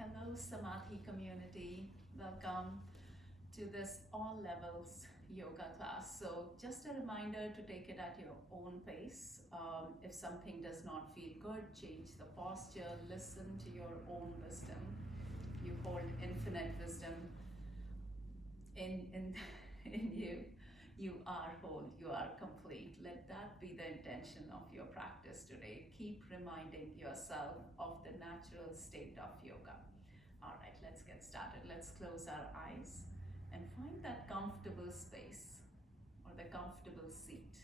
Hello, Samadhi community. Welcome to this all levels yoga class. So just a reminder to take it at your own pace. If something does not feel good, change the posture, listen to your own wisdom. You hold infinite wisdom in in you. You are whole, you are complete. Let that be the intention of your practice today. Keep reminding yourself of the natural state of yoga. All right, let's get started. Let's close our eyes and find that comfortable space or the comfortable seat.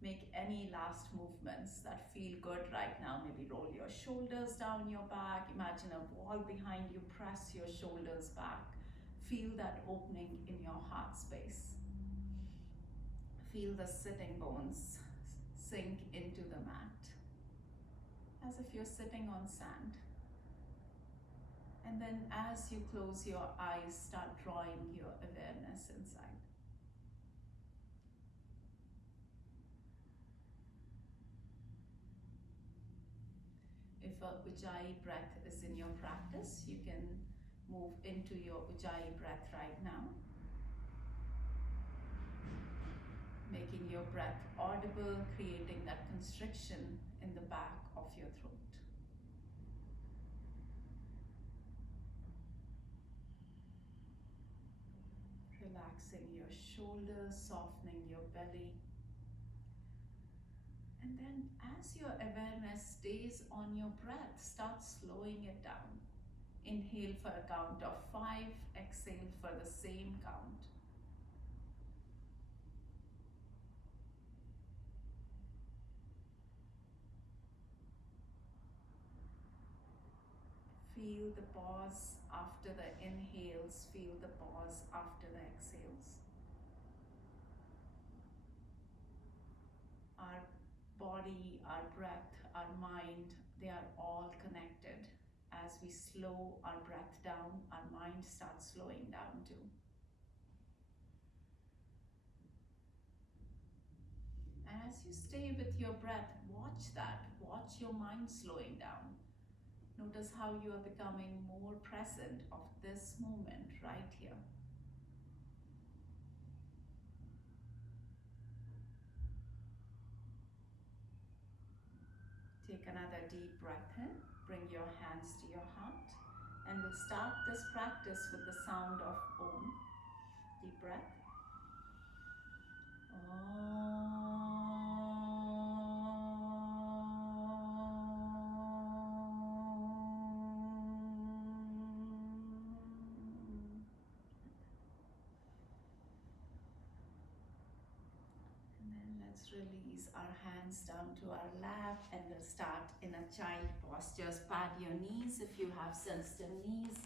Make any last movements that feel good right now. Maybe roll your shoulders down your back. Imagine a wall behind you. Press your shoulders back. Feel that opening in your heart space. Feel the sitting bones sink into the mat as if you're sitting on sand. And then as you close your eyes, start drawing your awareness inside. If a Ujjayi breath is in your practice, you can move into your Ujjayi breath right now. Making your breath audible, creating that constriction in the back of your throat. Relaxing your shoulders, softening your belly. And then as your awareness stays on your breath, start slowing it down. Inhale for a count of 5, exhale for the same count. Feel the pause after the inhales, feel the pause after the exhales. Our body, our breath, our mind, they are all connected. As we slow our breath down, our mind starts slowing down too. And as you stay with your breath, watch that. Watch your mind slowing down. Notice how you are becoming more present of this moment right here. Take another deep breath in. Bring your hands to your heart. And we'll start this practice with the sound of Om. Deep breath. Release our hands down to our lap and we'll start in a child posture. Pad your knees if you have sensitive knees.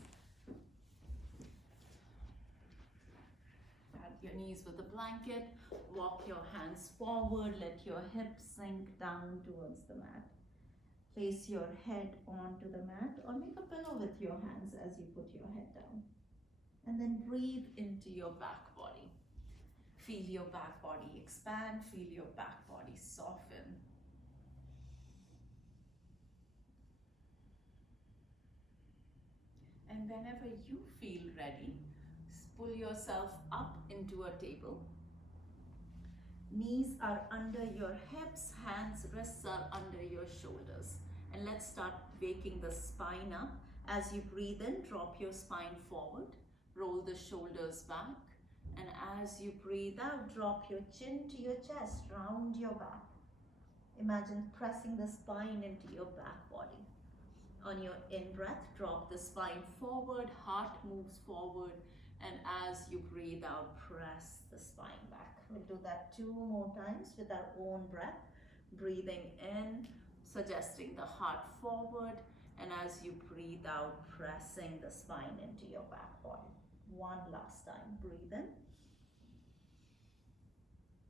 Pad your knees with a blanket. Walk your hands forward. Let your hips sink down towards the mat. Place your head onto the mat or make a pillow with your hands as you put your head down. And then breathe into your back body. Feel your back body expand, feel your back body soften. And whenever you feel ready, pull yourself up into a table. Knees are under your hips, hands, wrists are under your shoulders. And let's start waking the spine up. As you breathe in, drop your spine forward, roll the shoulders back. And as you breathe out, drop your chin to your chest, round your back. Imagine pressing the spine into your back body. On your in-breath, drop the spine forward, heart moves forward. And as you breathe out, press the spine back. We'll do that 2 more times with our own breath. Breathing in, suggesting the heart forward. And as you breathe out, pressing the spine into your back body. One last time, breathe in.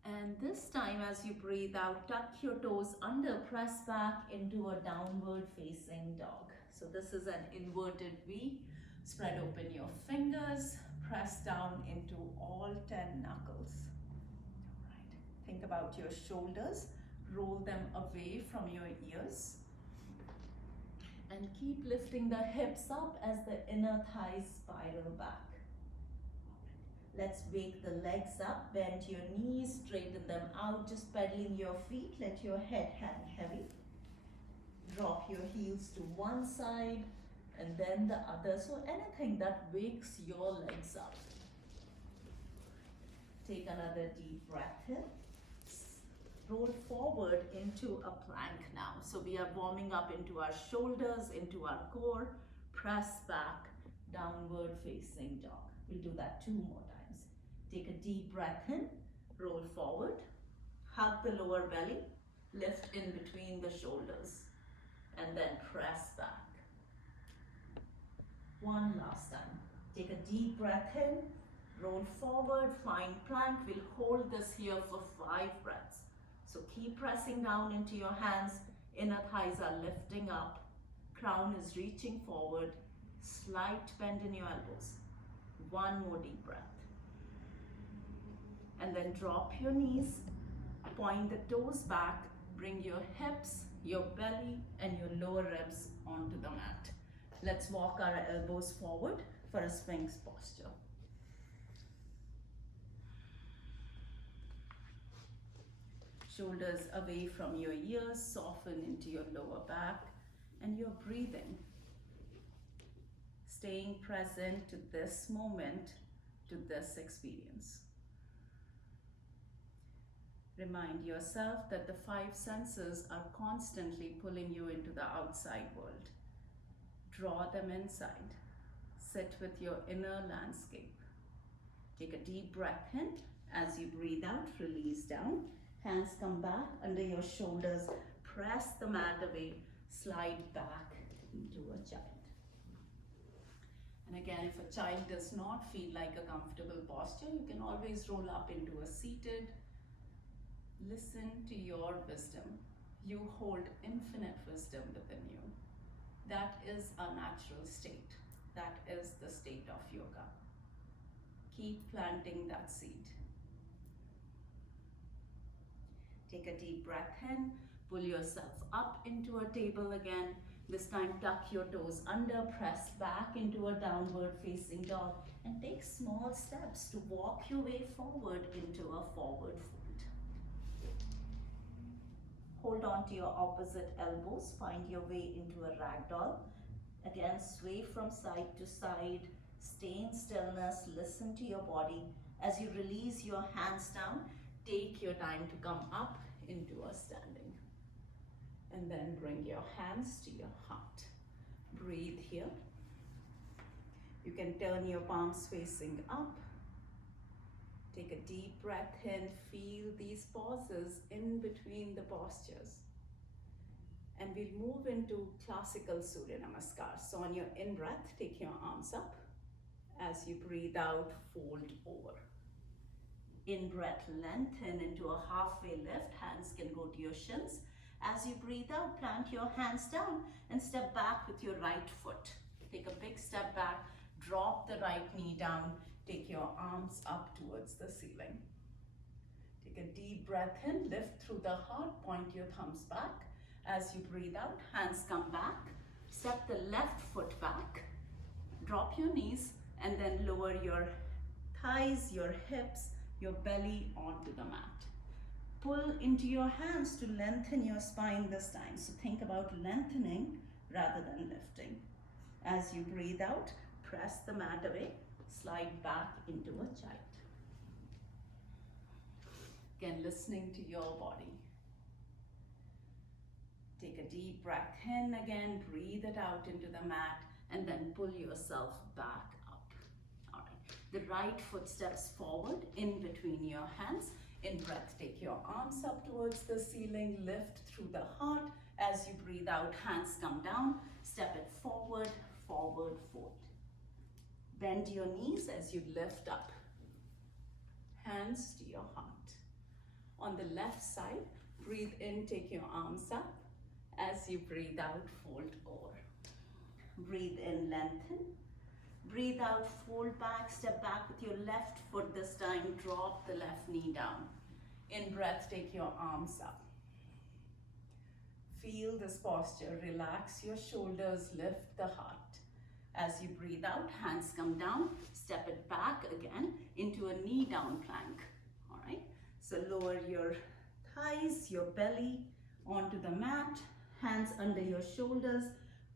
And this time as you breathe out, tuck your toes under, press back into a downward facing dog. So this is an inverted V. Spread open your fingers, press down into all 10 knuckles. All right. Think about your shoulders, roll them away from your ears. And keep lifting the hips up as the inner thighs spiral back. Let's wake the legs up, bend your knees, straighten them out, just pedaling your feet, let your head hang heavy. Drop your heels to one side and then the other, so anything that wakes your legs up. Take another deep breath in. Roll forward into a plank now. So we are warming up into our shoulders, into our core. Press back, downward facing dog. We'll do that 2 more times. Take a deep breath in, roll forward, hug the lower belly, lift in between the shoulders, and then press back. One last time. Take a deep breath in, roll forward, find plank. We'll hold this here for 5 breaths. So keep pressing down into your hands, inner thighs are lifting up, crown is reaching forward, slight bend in your elbows. 1 more deep breath. And then drop your knees, point the toes back, bring your hips, your belly and your lower ribs onto the mat. Let's walk our elbows forward for a Sphinx posture. Shoulders away from your ears, soften into your lower back and your breathing. Staying present to this moment, to this experience. Remind yourself that the 5 senses are constantly pulling you into the outside world. Draw them inside. Sit with your inner landscape. Take a deep breath in. As you breathe out, release down. Hands come back under your shoulders. Press the mat away. Slide back into a child. And again, if a child does not feel like a comfortable posture, you can always roll up into a seated. Listen to your wisdom. You hold infinite wisdom within you. That is a natural state. That is the state of yoga. Keep planting that seed. Take a deep breath in, pull yourself up into a table again. This time tuck your toes under, press back into a downward facing dog and take small steps to walk your way forward into a forward fold. Hold on to your opposite elbows, find your way into a ragdoll. Again, sway from side to side, stay in stillness, listen to your body. As you release your hands down, take your time to come up into a standing. And then bring your hands to your heart. Breathe here. You can turn your palms facing up. Take a deep breath in. Feel these pauses in between the postures. And we'll move into classical Surya Namaskar. So on your in-breath, take your arms up. As you breathe out, fold over. In-breath, lengthen into a halfway lift. Hands can go to your shins. As you breathe out, plant your hands down and step back with your right foot. Take a big step back, drop the right knee down, take your arms up towards the ceiling. Take a deep breath in, lift through the heart, point your thumbs back. As you breathe out, hands come back, step the left foot back, drop your knees and then lower your thighs, your hips, your belly onto the mat. Pull into your hands to lengthen your spine this time. So think about lengthening rather than lifting. As you breathe out, press the mat away, slide back into a child. Again, listening to your body. Take a deep breath in again, breathe it out into the mat, and then pull yourself back up. All right. The right foot steps forward in between your hands. In breath, take your arms up towards the ceiling, lift through the heart. As you breathe out, hands come down, step it forward, forward fold. Bend your knees as you lift up. Hands to your heart. On the left side, breathe in, take your arms up. As you breathe out, fold over. Breathe in, lengthen. Breathe out, fold back, step back with your left foot this time, drop the left knee down. In breath, take your arms up. Feel this posture. Relax your shoulders, lift the heart. As you breathe out, hands come down, step it back again into a knee down plank. All right, so lower your thighs, your belly onto the mat, hands under your shoulders,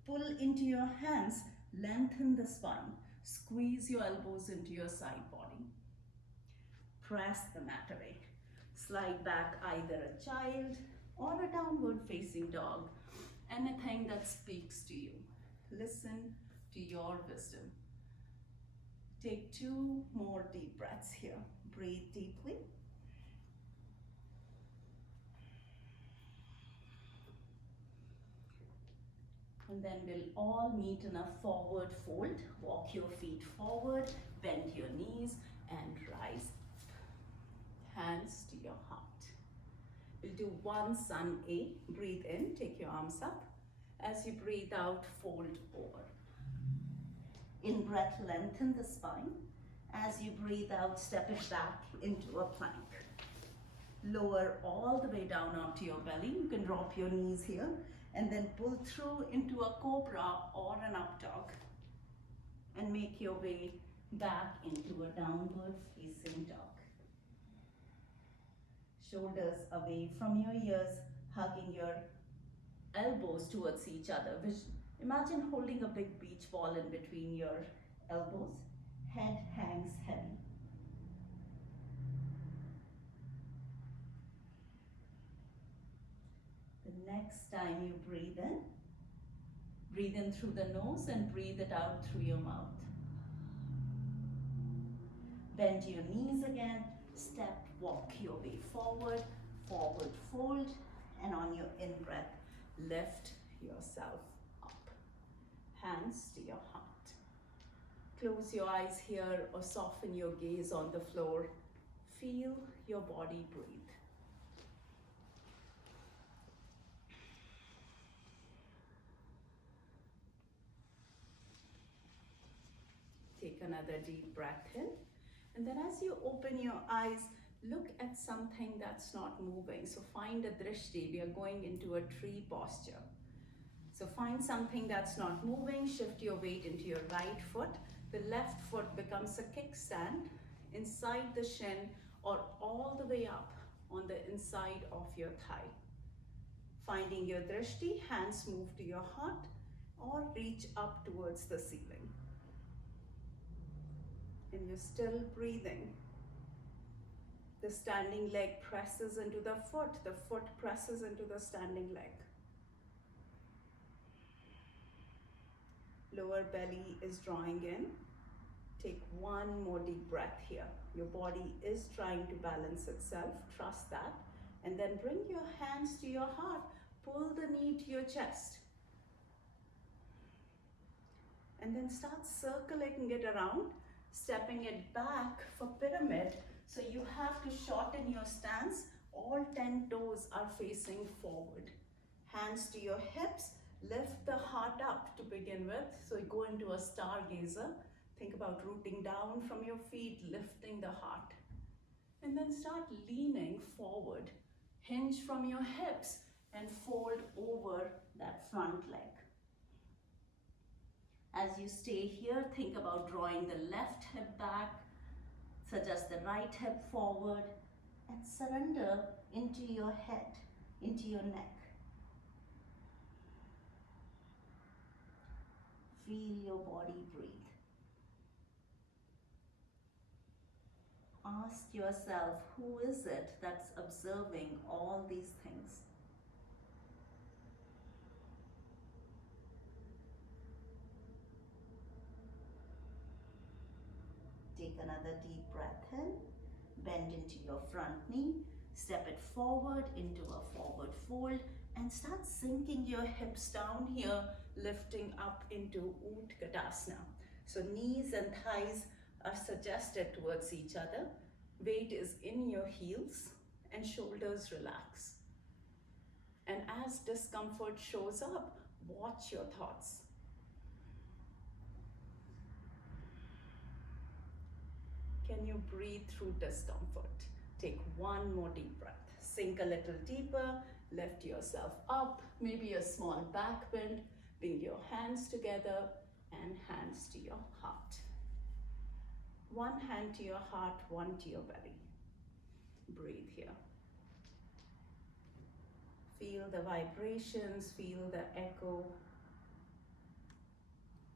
pull into your hands, lengthen the spine, squeeze your elbows into your side body. Press the mat away. Slide back either a child or a downward facing dog. Anything that speaks to you. Listen to your wisdom. Take 2 more deep breaths here. Breathe deeply. And then we'll all meet in a forward fold. Walk your feet forward, bend your knees, and rise up. Hands to your heart. We'll do one sun A. Breathe in, take your arms up. As you breathe out, fold over. In breath, lengthen the spine. As you breathe out, step it back into a plank. Lower all the way down onto your belly. You can drop your knees here and then pull through into a cobra or an up dog. And make your way back into a downward facing dog. Shoulders away from your ears, hugging your elbows towards each other. Imagine holding a big beach ball in between your elbows. Head hangs heavy. The next time you breathe in through the nose and breathe it out through your mouth. Bend your knees again. Step, walk your way forward, forward fold, and on your in-breath, lift yourself up. Hands to your heart. Close your eyes here or soften your gaze on the floor. Feel your body breathe. Take another deep breath in. And then as you open your eyes, look at something that's not moving. So find a drishti. We are going into a tree posture. So find something that's not moving. Shift your weight into your right foot. The left foot becomes a kickstand inside the shin or all the way up on the inside of your thigh. Finding your drishti, hands move to your heart or reach up towards the ceiling. And you're still breathing. The standing leg presses into the foot presses into the standing leg. Lower belly is drawing in. Take one more deep breath here. Your body is trying to balance itself, trust that. And then bring your hands to your heart. Pull the knee to your chest. And then start circling it around, stepping it back for pyramid. So you have to shorten your stance. All 10 toes are facing forward. Hands to your hips. Lift the heart up to begin with. So you go into a stargazer. Think about rooting down from your feet, lifting the heart. And then start leaning forward. Hinge from your hips and fold over that front leg. As you stay here, think about drawing the left hip back, suggest the right hip forward, and surrender into your head, into your neck. Feel your body breathe. Ask yourself, who is it that's observing all these things? Take another deep breath in, bend into your front knee, step it forward into a forward fold, and start sinking your hips down here, lifting up into Utkatasana. So knees and thighs are suggested towards each other. Weight is in your heels and shoulders relax. And as discomfort shows up, watch your thoughts. Can you breathe through discomfort? Take one more deep breath. Sink a little deeper, Lift yourself up, maybe a small back bend. Bring your hands together and hands to your heart. One hand to your heart, one to your belly. Breathe here. Feel the vibrations, feel the echo.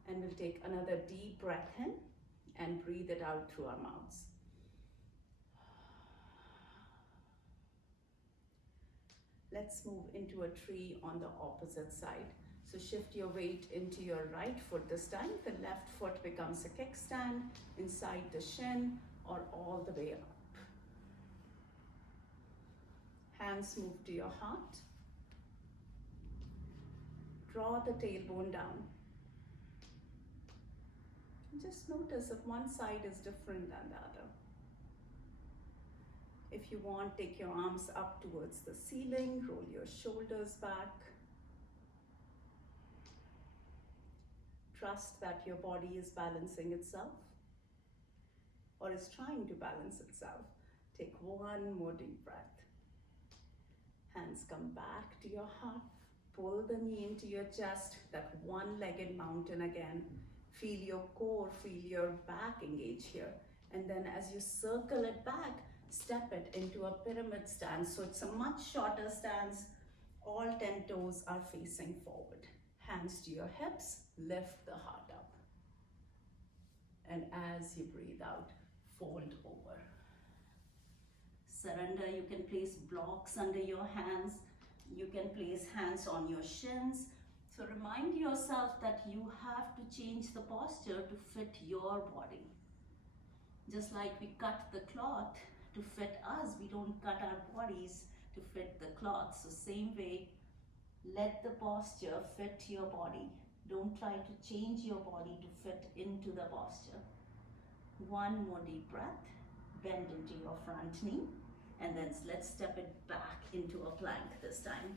And we'll take another deep breath in and breathe it out through our mouths. Let's move into a tree on the opposite side. So shift your weight into your right foot this time. The left foot becomes a kickstand inside the shin or all the way up. Hands move to your heart. Draw the tailbone down. Just notice if one side is different than the other. If you want, take your arms up towards the ceiling, roll your shoulders back. Trust that your body is balancing itself or is trying to balance itself. Take one more deep breath. Hands come back to your heart. Pull the knee into your chest, that one-legged mountain again. Feel your core, feel your back engage here. And then as you circle it back, step it into a pyramid stance. So it's a much shorter stance. All 10 toes are facing forward. Hands to your hips, lift the heart up. And as you breathe out, fold over. Surrender. You can place blocks under your hands. You can place hands on your shins. So remind yourself that you have to change the posture to fit your body. Just like we cut the cloth to fit us, we don't cut our bodies to fit the cloth. So same way, let the posture fit your body. Don't try to change your body to fit into the posture. One more deep breath. Bend into your front knee. And then let's step it back into a plank this time.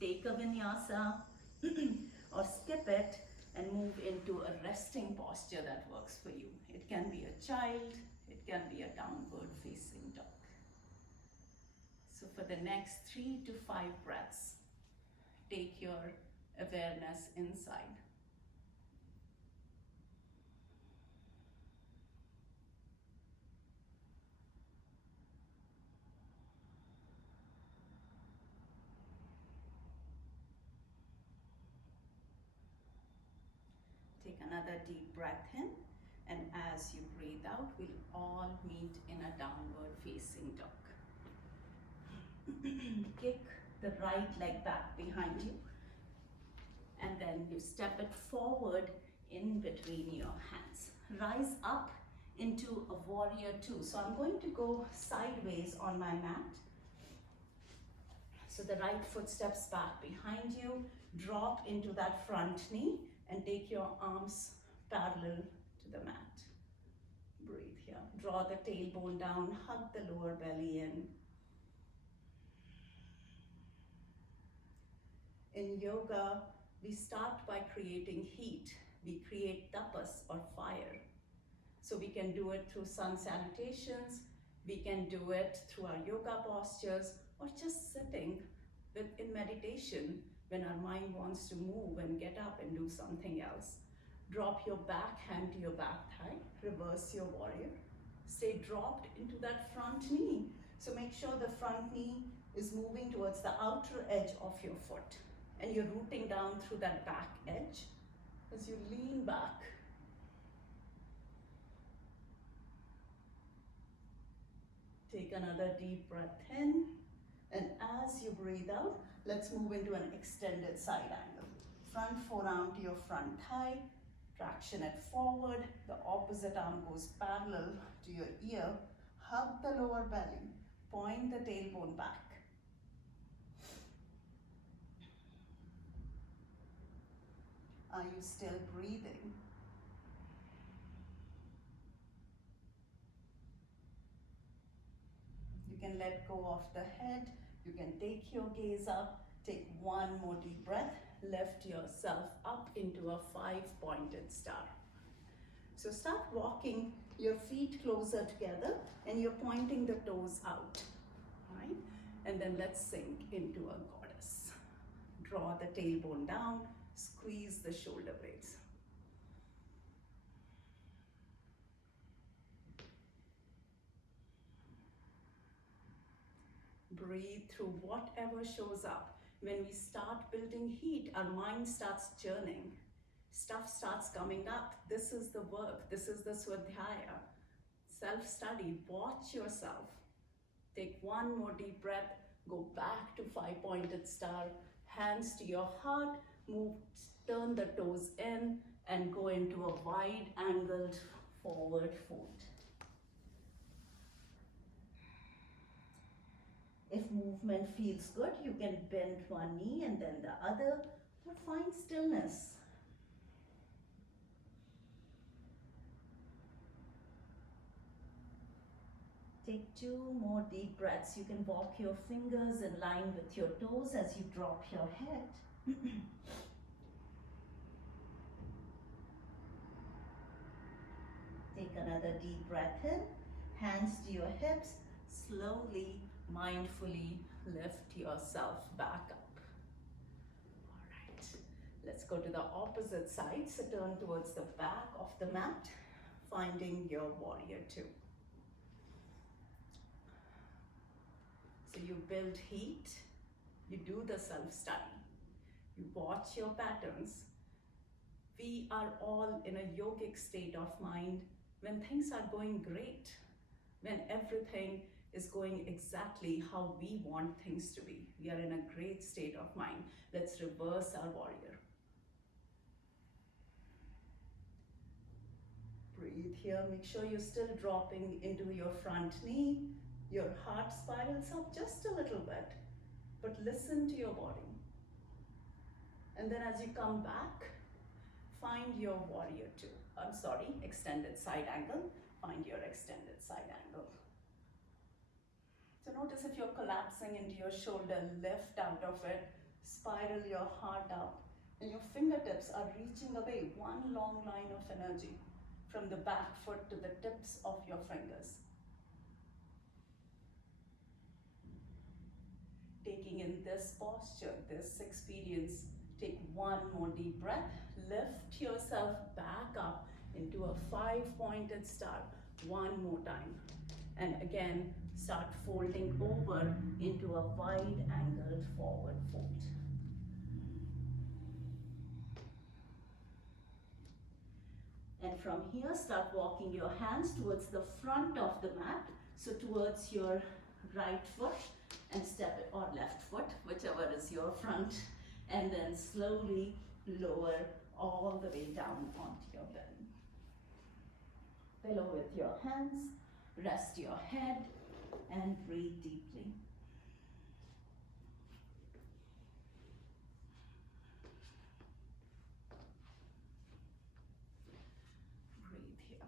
Take a vinyasa or skip it and move into a resting posture that works for you. It can be a child, it can be a downward facing dog. So for the next 3 to 5 breaths, take your awareness inside. Take another deep breath in, and as you breathe out, we'll all meet in a downward facing dog. Kick the right leg back behind you, and then you step it forward in between your hands. Rise up into a warrior 2. So I'm going to go sideways on my mat. So the right foot steps back behind you, drop into that front knee, and take your arms parallel to the mat. Breathe here. Draw the tailbone down, hug the lower belly in. In yoga, we start by creating heat. We create tapas or fire. So we can do it through sun salutations, we can do it through our yoga postures, or just sitting in meditation when our mind wants to move and get up and do something else. Drop your back hand to your back thigh, reverse your warrior. Stay dropped into that front knee. So make sure the front knee is moving towards the outer edge of your foot. And you're rooting down through that back edge as you lean back. Take another deep breath in. And as you breathe out, let's move into an extended side angle. Front forearm to your front thigh, traction it forward, the opposite arm goes parallel to your ear, hug the lower belly, point the tailbone back. Are you still breathing? You can let go of the head. You can take your gaze up. Take one more deep breath. Lift yourself up into a 5-pointed star. So start walking your feet closer together and you're pointing the toes out, right? And then let's sink into a goddess. draw the tailbone down, squeeze the shoulder blades. Breathe through whatever shows up. When we start building heat, our mind starts churning. Stuff starts coming up. This is the work. This is the swadhyaya. Self-study. Watch yourself. Take one more deep breath. Go back to five-pointed star. Hands to your heart. Move, turn the toes in and go into a wide-angled forward fold. If movement feels good, you can bend one knee and then the other, or find stillness. Take two more deep breaths. You can walk your fingers in line with your toes as you drop your head. Take another deep breath in, hands to your hips, slowly, mindfully lift yourself back up. All right, let's go to the opposite side. So turn towards the back of the mat, finding your warrior two. So you build heat, you do the self-study, you watch your patterns. We are all in a yogic state of mind when things are going great, when everything is going exactly how we want things to be. We are in a great state of mind. Let's reverse our warrior. Breathe here. Make sure you're still dropping into your front knee. Your heart spirals up just a little bit, but listen to your body. And then as you come back, find your warrior two. Extended side angle. Find your extended side angle. So notice if you're collapsing into your shoulder, lift out of it, spiral your heart up, and your fingertips are reaching away, one long line of energy from the back foot to the tips of your fingers. Taking in this posture, this experience, take one more deep breath, lift yourself back up into a five-pointed star, one more time. And again, start folding over into a wide-angled forward fold. And from here, start walking your hands towards the front of the mat, so towards your right foot, and step it, or left foot, whichever is your front, and then slowly lower all the way down onto your belly. Pillow with your hands, rest your head, and breathe deeply. Breathe here.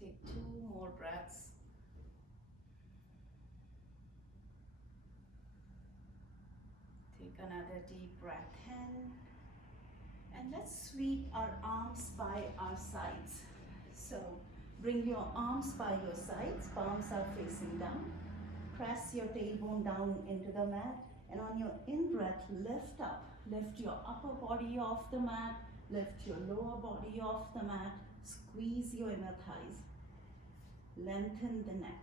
Take two more breaths. Take another deep breath in. And let's sweep our arms by our sides. So bring your arms by your sides, palms are facing down. Press your tailbone down into the mat. And on your in-breath, lift up. Lift your upper body off the mat. Lift your lower body off the mat. Squeeze your inner thighs. Lengthen the neck.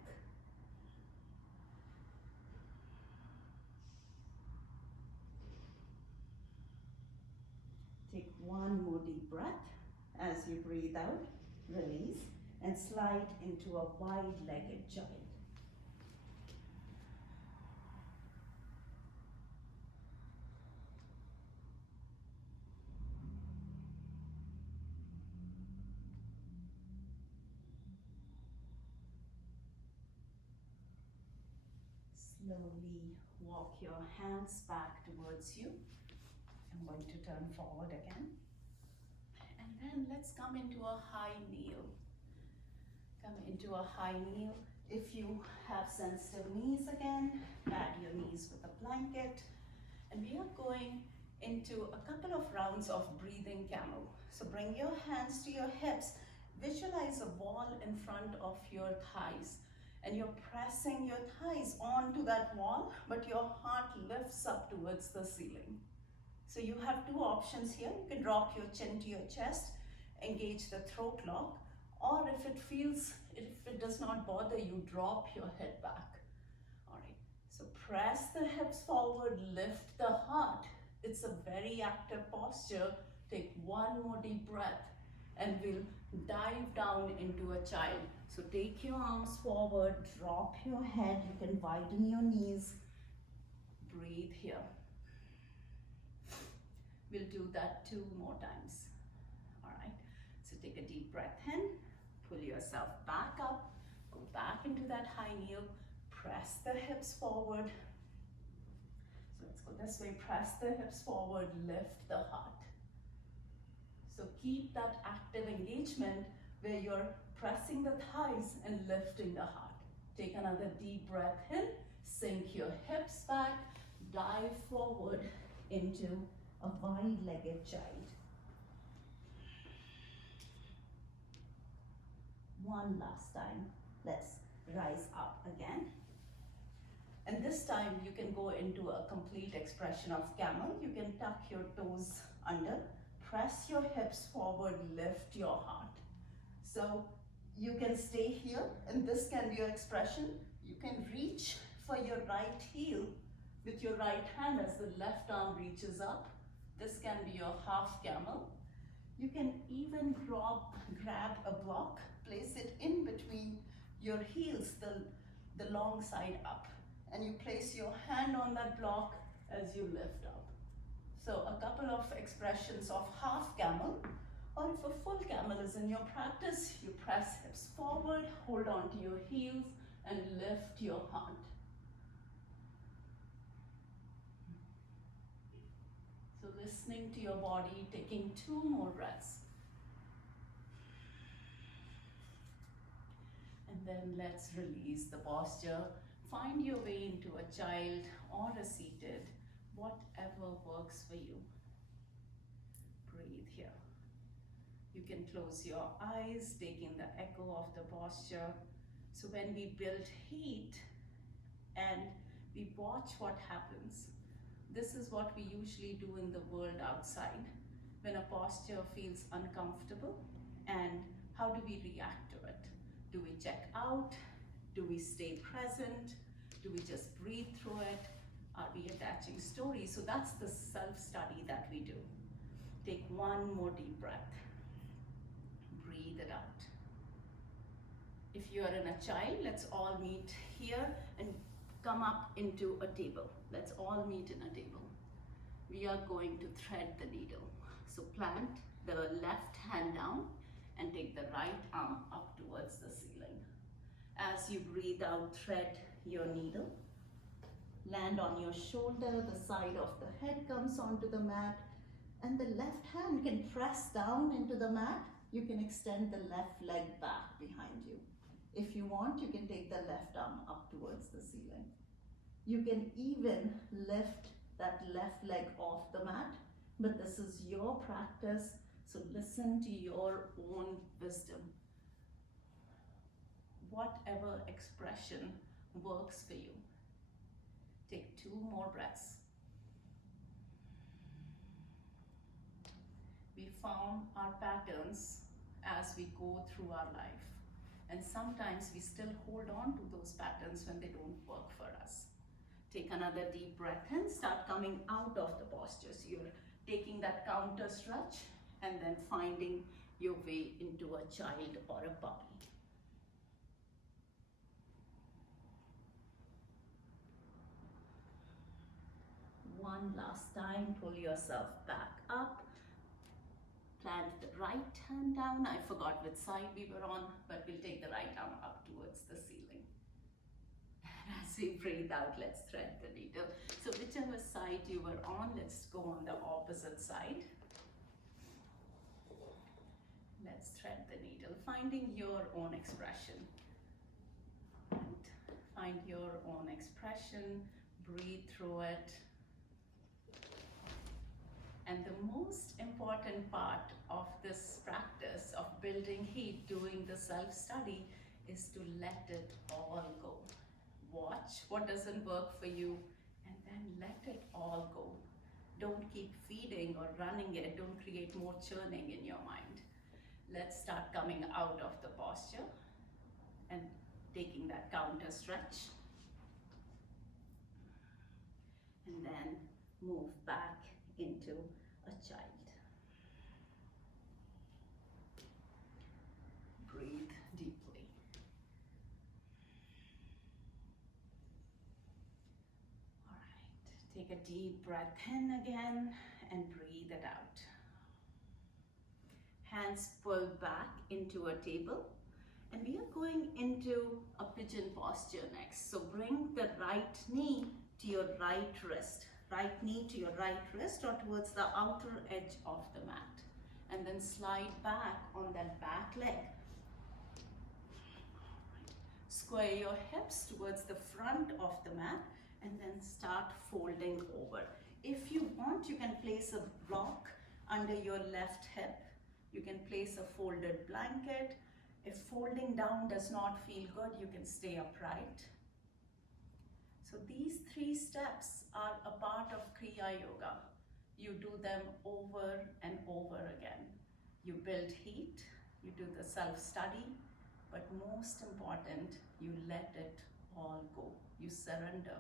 Take one more deep breath. As you breathe out, release and slide into a wide-legged giant. Slowly walk your hands back towards you. I'm going to turn forward again. And then let's come into a high kneel. Come into a high kneel. If you have sensitive knees again, pad your knees with a blanket. And we are going into a couple of rounds of breathing camel. So bring your hands to your hips. Visualize a wall in front of your thighs. And you're pressing your thighs onto that wall, but your heart lifts up towards the ceiling. So you have two options here. You can drop your chin to your chest, engage the throat lock, or if it does not bother you, drop your head back. All right, so press the hips forward, lift the heart. It's a very active posture. Take one more deep breath and we'll dive down into a child. So take your arms forward, drop your head, you can widen your knees, breathe here. We'll do that 2 more times. All right, so take a deep breath in, pull yourself back up, go back into that high kneel, press the hips forward. So let's go this way, press the hips forward, lift the heart. So keep that active engagement where you're pressing the thighs and lifting the heart. Take another deep breath in, sink your hips back, dive forward into a wide-legged child. One last time. Let's rise up again. And this time you can go into a complete expression of camel. You can tuck your toes under, press your hips forward, lift your heart. So you can stay here, and this can be your expression. You can reach for your right heel with your right hand as the left arm reaches up. This can be your half camel. You can even grab a block, place it in between your heels, the long side up, and you place your hand on that block as you lift up. So a couple of expressions of half camel, or if a full camel is in your practice, you press hips forward, hold on to your heels, and lift your heart. So listening to your body, taking 2 more breaths. And then let's release the posture. Find your way into a child or a seated, whatever works for you. Breathe here. You can close your eyes, taking the echo of the posture. So when we build heat and we watch what happens, this is what we usually do in the world outside when a posture feels uncomfortable, and how do we react to it? Do we check out? Do we stay present? Do we just breathe through it? Are we attaching stories? So that's the self-study that we do. Take 1 more deep breath. Breathe it out. If you are in a child, let's all meet here and come up into a table. Let's all meet in a table. We are going to thread the needle. So plant the left hand down and take the right arm up towards the ceiling. As you breathe out, thread your needle. Land on your shoulder, the side of the head comes onto the mat, and the left hand can press down into the mat. You can extend the left leg back behind you. If you want, you can take the left arm up towards the ceiling. You can even lift that left leg off the mat, but this is your practice, so listen to your own wisdom. Whatever expression works for you. Take 2 more breaths. We found our patterns as we go through our life, and sometimes we still hold on to those patterns when they don't work for us. Take another deep breath in, start coming out of the posture. So you're taking that counter stretch and then finding your way into a child or a puppy. One last time, pull yourself back up. Plant the right hand down. I forgot which side we were on, but we'll take the right arm up towards the ceiling. As we breathe out, let's thread the needle. So whichever side you were on, let's go on the opposite side. Let's thread the needle, finding your own expression. And find your own expression, breathe through it. And the most important part of this practice of building heat, doing the self-study, is to let it all go. Watch what doesn't work for you and then let it all go. Don't keep feeding or running it. Don't create more churning in your mind. Let's start coming out of the posture and taking that counter stretch. And then move back into a child. Breathe deeply. All right, take a deep breath in again and breathe it out. Hands pull back into a table, and we are going into a pigeon posture next. So bring the right knee to your right wrist. Right knee to your right wrist or towards the outer edge of the mat. And then slide back on that back leg. Square your hips towards the front of the mat and then start folding over. If you want, you can place a block under your left hip. You can place a folded blanket. If folding down does not feel good, you can stay upright. So these 3 steps are a part of Kriya Yoga. You do them over and over again. You build heat, you do the self-study, but most important, you let it all go. You surrender.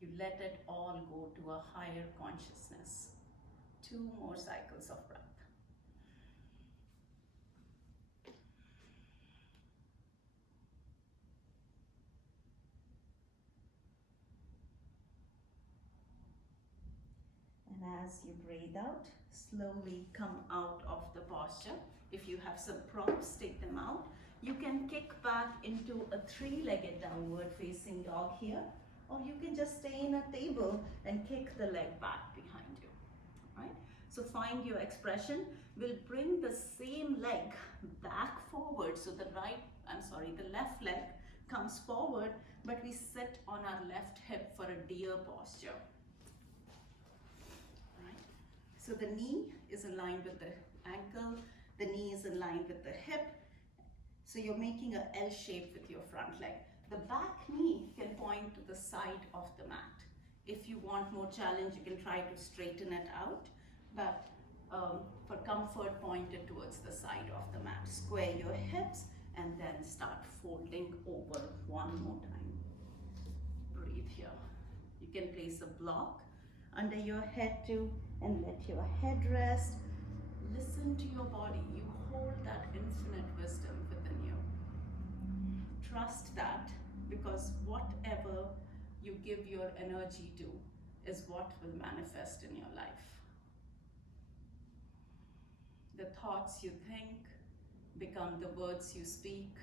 You let it all go to a higher consciousness. 2 more cycles of breath. And as you breathe out, slowly come out of the posture. If you have some props, take them out. You can kick back into a 3-legged downward facing dog here, or you can just stay in a table and kick the leg back behind you, right? So find your expression. We'll bring the same leg back forward. So the left leg comes forward, but we sit on our left hip for a deer posture. So the knee is aligned with the ankle, the knee is aligned with the hip. So you're making an L shape with your front leg. The back knee can point to the side of the mat. If you want more challenge, you can try to straighten it out. But for comfort, point it towards the side of the mat. Square your hips and then start folding over one more time. Breathe here. You can place a block under your head too, and let your head rest. Listen to your body. You hold that infinite wisdom within you. Trust that, because whatever you give your energy to is what will manifest in your life. The thoughts you think become the words you speak.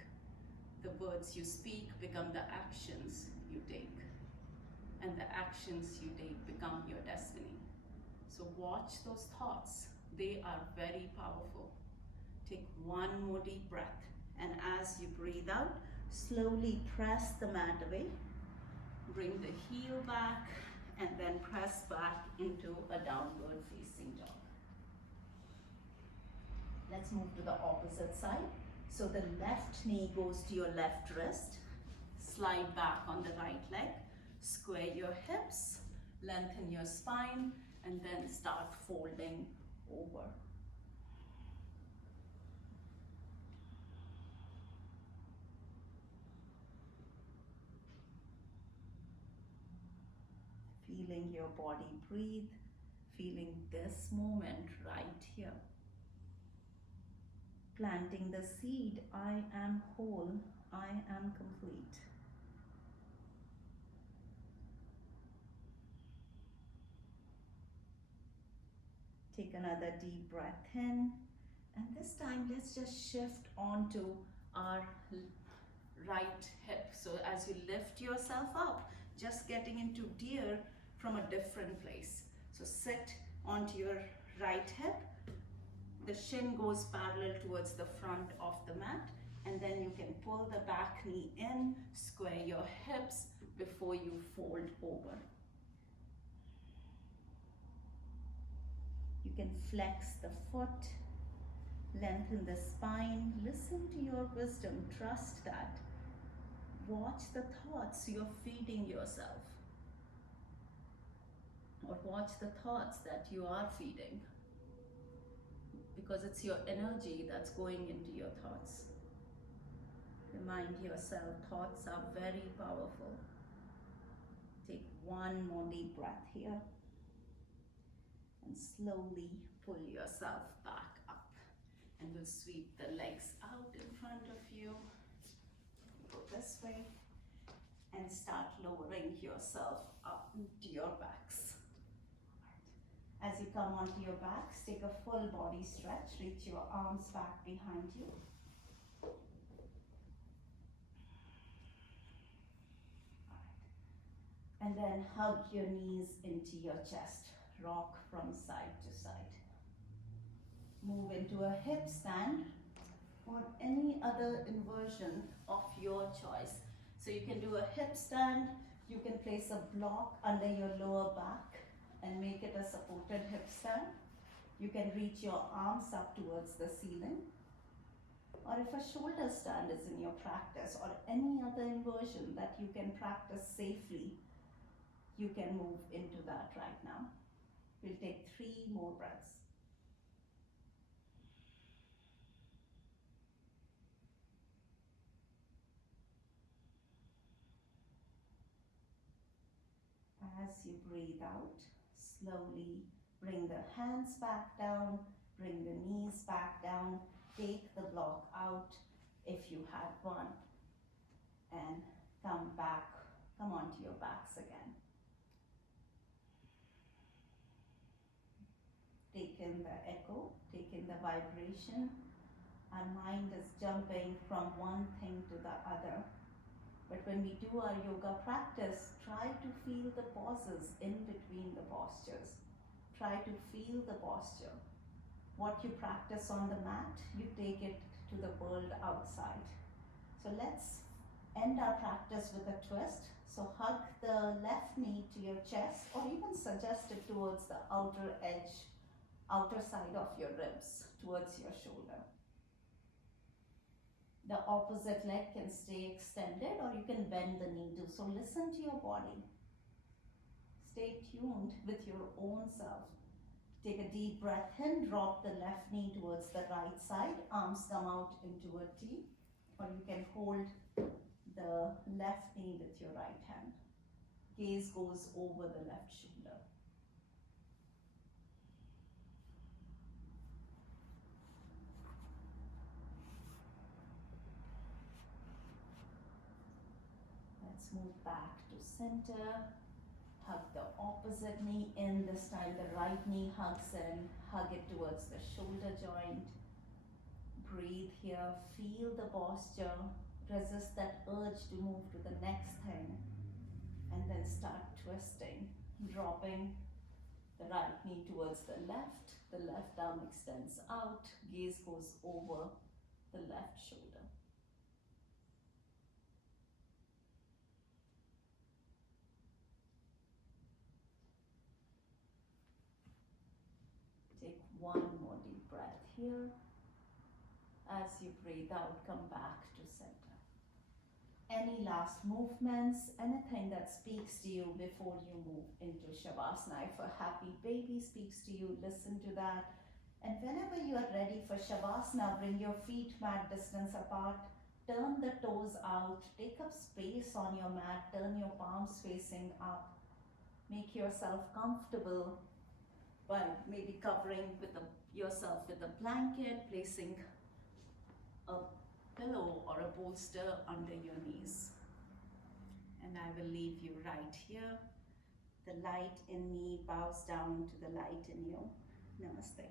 The words you speak become the actions you take. And the actions you take become your destiny. So watch those thoughts. They are very powerful. Take one more deep breath. And as you breathe out, slowly press the mat away. Bring the heel back and then press back into a downward facing dog. Let's move to the opposite side. So the left knee goes to your left wrist. Slide back on the right leg. Square your hips, lengthen your spine, and then start folding over. Feeling your body breathe, feeling this moment right here. Planting the seed, I am whole, I am complete. Take another deep breath in, and this time let's just shift onto our right hip. So as you lift yourself up, just getting into deer from a different place. So sit onto your right hip. The shin goes parallel towards the front of the mat, and then you can pull the back knee in, square your hips before you fold over. You can flex the foot, Lengthen the spine, listen to your wisdom, trust that. Watch the thoughts you're feeding yourself, or watch the thoughts that you are feeding, because it's your energy that's going into your thoughts. Remind yourself, thoughts are very powerful. Take one more deep breath here and slowly pull yourself back up. And we'll sweep the legs out in front of you. Go this way and start lowering yourself up into your backs. As you come onto your backs, take a full body stretch. Reach your arms back behind you. And then hug your knees into your chest. Rock from side to side. Move into a hip stand or any other inversion of your choice. So you can do a hip stand, you can place a block under your lower back and make it a supported hip stand. You can reach your arms up towards the ceiling. Or if a shoulder stand is in your practice, or any other inversion that you can practice safely, you can move into that right now. We'll take 3 more breaths. As you breathe out, slowly bring the hands back down, bring the knees back down, take the block out if you had one, and come onto your backs again. Take in the echo, take in the vibration. Our mind is jumping from one thing to the other. But when we do our yoga practice, try to feel the pauses in between the postures. Try to feel the posture. What you practice on the mat, you take it to the world outside. So let's end our practice with a twist. So hug the left knee to your chest, or even suggest it towards the outer edge, outer side of your ribs, towards your shoulder. The opposite leg can stay extended, or you can bend the knee too. So listen to your body. Stay tuned with your own self. Take a deep breath in, drop the left knee towards the right side, arms come out into a T, or you can hold the left knee with your right hand. Gaze goes over the left shoulder. Let's move back to center. Hug the opposite knee in. This time the right knee hugs in. Hug it towards the shoulder joint. Breathe here. Feel the posture. Resist that urge to move to the next thing. And then start twisting. Dropping the right knee towards the left. The left arm extends out. Gaze goes over the left shoulder. Take one more deep breath here. As you breathe out, come back to center. Any last movements, anything that speaks to you before you move into Shavasana? If a happy baby speaks to you, listen to that. And whenever you are ready for Shavasana, bring your feet mat distance apart, turn the toes out, take up space on your mat, turn your palms facing up. Make yourself comfortable by maybe covering yourself with a blanket, placing a pillow or a bolster under your knees. And I will leave you right here. The light in me bows down to the light in you. Namaste.